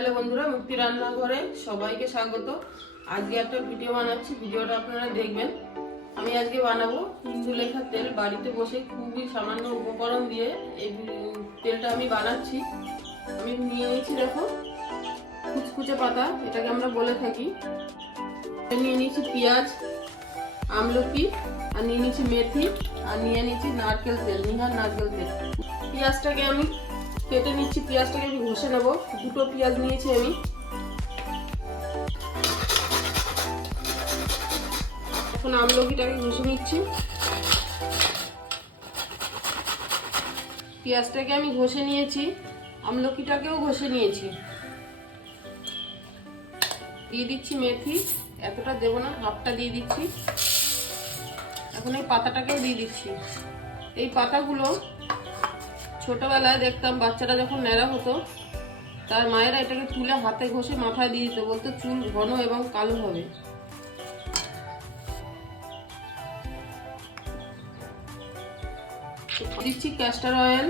Hello বন্ধুরা, মুক্তি রান্নাঘরে সবাইকে স্বাগত। আজকে একটা ভিডিও বানাচ্ছি, ভিডিওটা আপনারা দেখবেন। আমি আজকে বানাবো লেখা তেল। বাড়িতে বসে খুবই সামান্য উপকরণ দিয়ে এই তেলটা আমি বানাচ্ছি। আমি নিয়ে নিয়েছি দেখো কুচকুচে পাতা, এটাকে আমরা বলে থাকি। নিয়ে নিয়েছি পেঁয়াজ, আমলকি, আর নিয়ে নিয়েছি মেথি, আর নিয়ে নিয়েছি নারকেল তেল, নিহার নারকেল তেল। পেঁয়াজটাকে আমি কেটে নিচ্ছি, পেঁয়াজটাকে আমি ঘষে নেব। দুটো পেঁয়াজ নিয়েছি আমি। এখন আমলকিটাকে ঘষে নিচ্ছি। পেঁয়াজটাকে আমি ঘষে নিয়েছি, আমলকিটাকেও ঘষে নিয়েছি। দিয়ে দিচ্ছি মেথি, এতটা দেবো না, হাফটা দিয়ে দিচ্ছি। এখন এই পাতাটাকেও দিয়ে দিচ্ছি। এই পাতাগুলো ছোটবেলায় দেখতাম বাচ্চারা যখন ন্যাড়া হতো, তার মায়েরা এটাকে তুলে হাতে ঘষে মাথায় দিয়ে দিত, বলতো চুল ঘন এবং কালো হবে। দিচ্ছি ক্যাস্টার অয়েল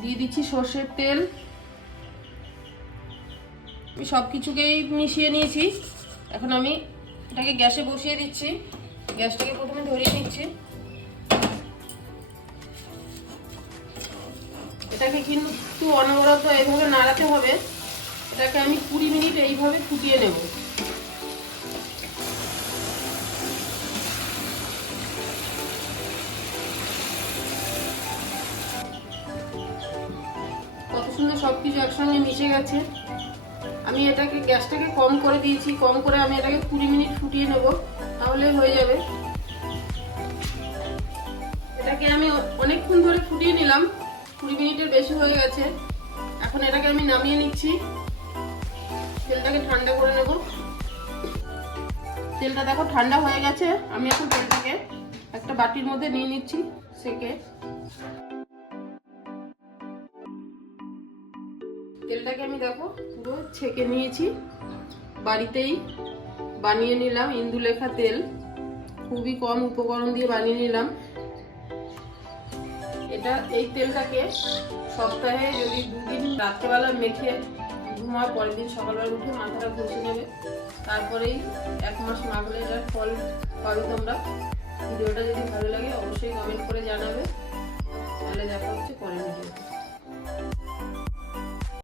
দিয়ে দিচ্ছি সর্ষের তেল। আমি সব কিছুকেই মিশিয়ে নিয়েছি। এখন আমি এটাকে গ্যাসে বসিয়ে দিচ্ছি। গ্যাসটাকে প্রথমে ধরিয়ে নিচ্ছি। এটাকে কিন্তু অনবরত এইভাবে নাড়াতে হবে। এটাকে আমি কুড়ি মিনিট এইভাবে ফুটিয়ে নেব। কত সুন্দর সব কিছু একসঙ্গে মিশে গেছে। আমি এটাকে, গ্যাসটাকে কম করে দিয়েছি, কম করে আমি এটাকে কুড়ি মিনিট ফুটিয়ে নেব, তাহলে হয়ে যাবে। এটাকে আমি অনেকক্ষণ ধরে ফুটিয়ে নিলাম। কুড়ি মিনিটের বেশি হয়ে গেছে। এখন এটাকে আমি নামিয়ে নিচ্ছি। তেলটাকে ঠান্ডা করে নেব। তেলটা দেখো ঠান্ডা হয়ে গেছে। আমি এখন তেলটাকে একটা বাটির মধ্যে নিয়ে নিচ্ছি সেকে। তেলটাকে আমি দেখো পুরো ছেঁকে নিয়েছি। বাড়িতেই বানিয়ে নিলাম। ইন্দুলেখা তেল। খুবই কম উপকরণ দিয়ে বানিয়ে নিলাম। এটা এই তেলটাকে সপ্তাহে যদি দুদিন রাত্রেবেলা মেখে ঘুমার পরের দিন সকালবেলা উঠে মাথাটা ঘষে নেবে, তারপরেই এক মাস মাখলে এটার ফল পাবে তোমরা। ভিডিওটা যদি ভালো লাগে অবশ্যই কমেন্ট করে জানাবে।